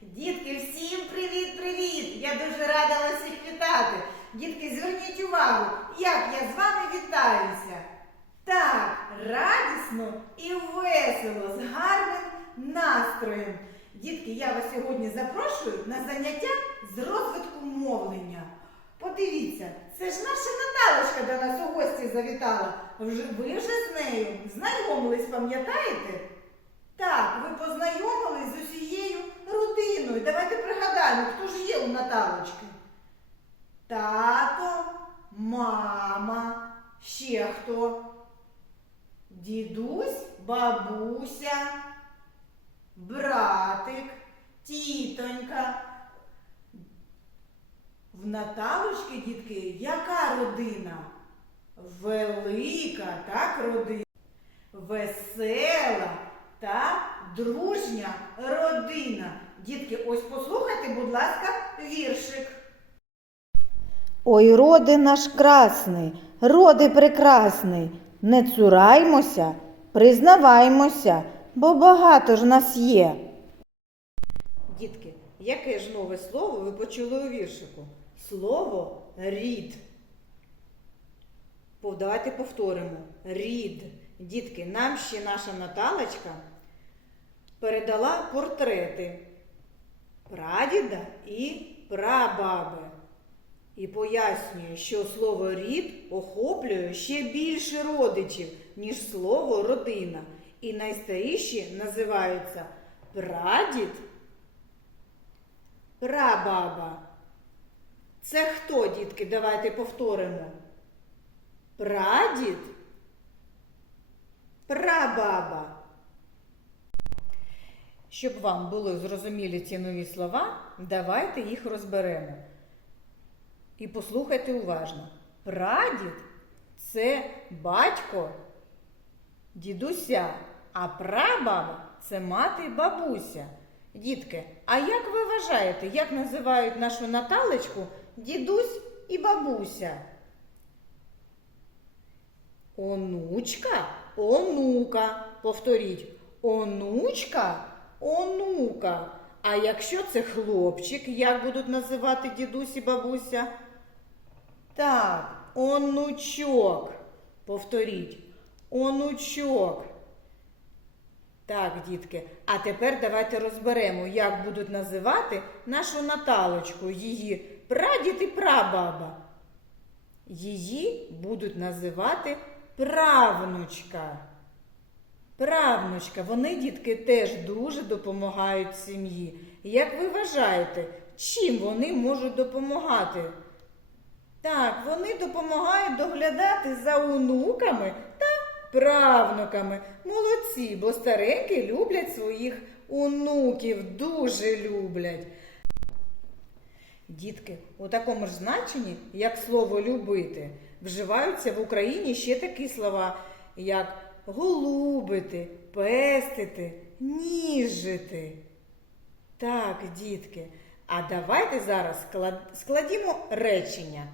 Дітки, всім привіт-привіт! Я дуже рада вас всіх вітати. Дітки, зверніть увагу, як я з вами вітаюся. Так, радісно і весело, з гарним настроєм. Дітки, я вас сьогодні запрошую на заняття з розвитку мовлення. Подивіться, це ж наша Наталочка до нас у гості завітала. Ви вже з нею знайомились, пам'ятаєте? Так, ви познайомились з усією родиною. Давайте пригадаємо, хто ж є у Наталочки. Тато, мама, ще хто? Дідусь, бабуся, братик, тітонька. Наталочки, дітки, яка родина? Велика, так, родина. Весела та дружня родина. Дітки, ось послухайте, будь ласка, віршик. Ой, роди наш красний, роди прекрасний, не цураймося, признаваймося, бо багато ж нас є. Дітки, яке ж нове слово ви почули у віршику? Слово рід. Давайте повторимо. Рід. Дітки, нам ще наша Наталочка передала портрети прадіда і прабаби. І пояснює, що слово рід охоплює ще більше родичів, ніж слово родина. І найстаріші називаються прадід, прабаба. Це хто, дітки? Давайте повторимо. Прадід, прабаба. Щоб вам були зрозумілі ці нові слова, давайте їх розберемо. І послухайте уважно. Прадід це батько дідуся, а прабаба це мати бабуся. Дітки, а як ви вважаєте, як називають нашу Наталечку дідусь і бабуся? Онучка, онука. Повторіть. Онучка, онука. А якщо це хлопчик, як будуть називати дідусь і бабуся? Так, онучок. Повторіть. Онучок. Так, дітки. А тепер давайте розберемо, як будуть називати нашу Наталочку, її прадід і прабаба. Її будуть називати правнучка. Правнучка, вони, дітки, теж дуже допомагають сім'ї. Як ви вважаєте, чим вони можуть допомагати? Так, вони допомагають доглядати за онуками та правнуками. Молодці, бо старенькі люблять своїх онуків, дуже люблять. Дітки, у такому ж значенні, як слово любити, вживаються в Україні ще такі слова, як голубити, пестити, ніжити. Так, дітки, а давайте зараз склад- складімо речення.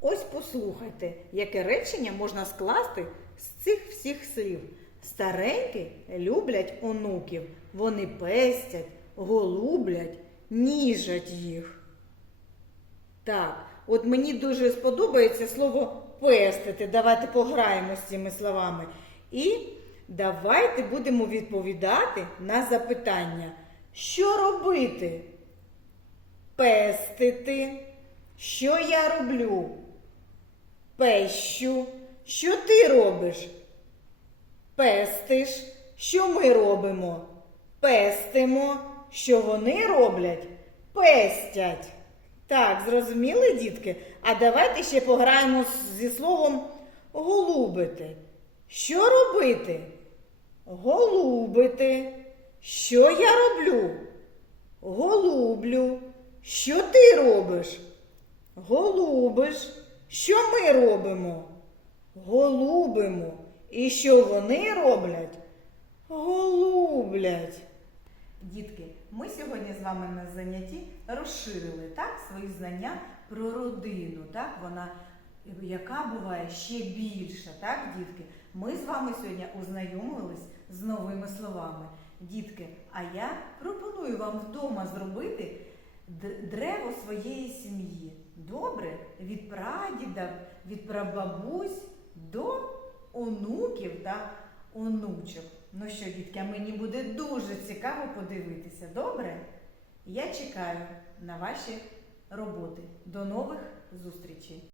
Ось послухайте, яке речення можна скласти з цих всіх слів. Старенькі люблять онуків, вони пестять, голублять, ніжать їх. Так, от мені дуже сподобається слово пестити. Давайте пограємо з цими словами. І давайте будемо відповідати на запитання, що робити? Пестити. Що я роблю? Пещу. Що ти робиш? Пестиш. Що ми робимо? Пестимо. Що вони роблять? Пестять. Так, зрозуміли, дітки? А давайте ще пограємо зі словом голубити. Що робити? Голубити. Що я роблю? Голублю. Що ти робиш? Голубиш. Що ми робимо? Голубимо. І що вони роблять? Голублять. Дітки, ми сьогодні з вами на занятті розширили так, свої знання про родину. Так, вона, яка буває ще більша, так, дітки? Ми з вами сьогодні ознайомились з новими словами. Дітки, а я пропоную вам вдома зробити древо своєї сім'ї. Добре? Від прадіда, від прабабусь до онуків та онучок. Ну що, дітки, мені буде дуже цікаво подивитися. Добре? Я чекаю на ваші роботи. До нових зустрічей!